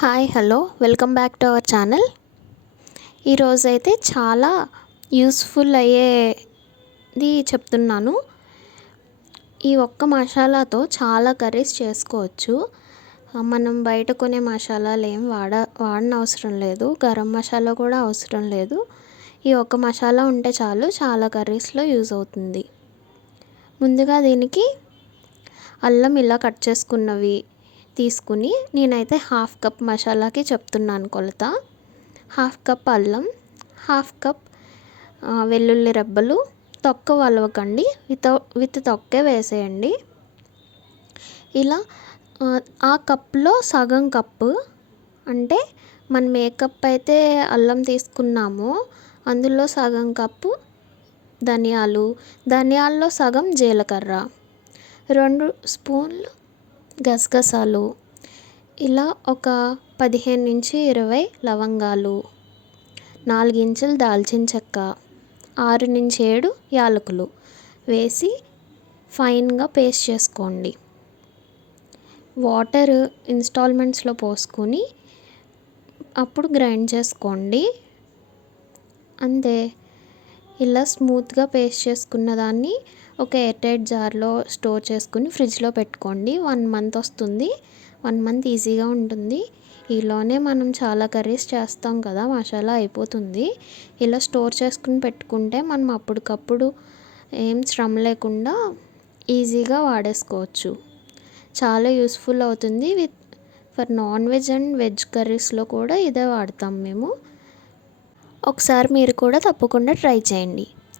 Hi hello. Welcome back to our channel. ఈరోజైతే చాలా useful అయ్యేది చెప్తున్నాను. ఈ ఒక్క మసాలాతో చాలా కర్రీస్ చేసుకోవచ్చు. మనం బయట కొనే మసాలాలు ఏం వాడ వాడిన అవసరం లేదు. గరం మసాలా కూడా అవసరం లేదు. ఈ ఒక్క మసాలా ఉంటే చాలు చాలా కర్రీస్లో యూజ్ అవుతుంది. ముందుగా దీనికి అల్లం ఇలా కట్ చేసుకున్నవి తీసుకుని నేనైతే హాఫ్ కప్ మసాలాకి చెప్తున్నాను కొలత. హాఫ్ కప్ అల్లం హాఫ్ కప్ వెల్లుల్లి రెబ్బలు తొక్క వలవకండి విత్ విత్ తొక్కే వేసేయండి. ఇలా ఆ కప్లో సగం కప్పు అంటే మనం ఏ కప్ అయితే అల్లం తీసుకున్నామో అందులో సగం కప్పు ధనియాలు ధనియాల్లో సగం జీలకర్ర రెండు స్పూన్లు గసగసాలు. ఇలా ఒక పదిహేను నుంచి ఇరవై లవంగాలు నాలుగించెలు దాల్చిన చెక్క ఆరు నుంచి ఏడు యాలకులు వేసి ఫైన్గా పేస్ట్ చేసుకోండి. వాటర్ ఇన్స్టాల్మెంట్స్లో పోసుకొని అప్పుడు గ్రైండ్ చేసుకోండి. అంతే. ఇలా స్మూత్గా పేస్ట్ చేసుకున్న దాన్ని ఒక ఎయిర్టైట్ జార్లో స్టోర్ చేసుకుని ఫ్రిడ్జ్లో పెట్టుకోండి. వన్ మంత్ వస్తుంది. వన్ మంత్ ఈజీగా ఉంటుంది. ఈలోనే మనం చాలా కర్రీస్ చేస్తాం కదా మసాలా అయిపోతుంది. ఇలా స్టోర్ చేసుకుని పెట్టుకుంటే మనం అప్పటికప్పుడు ఏం శ్రమ లేకుండా ఈజీగా వాడేసుకోవచ్చు. చాలా యూస్ఫుల్ అవుతుంది. With for non veg and veg కర్రీస్లో కూడా ఇదే వాడతాం మేము. ఒకసారి మీరు కూడా తప్పకుండా ట్రై చేయండి.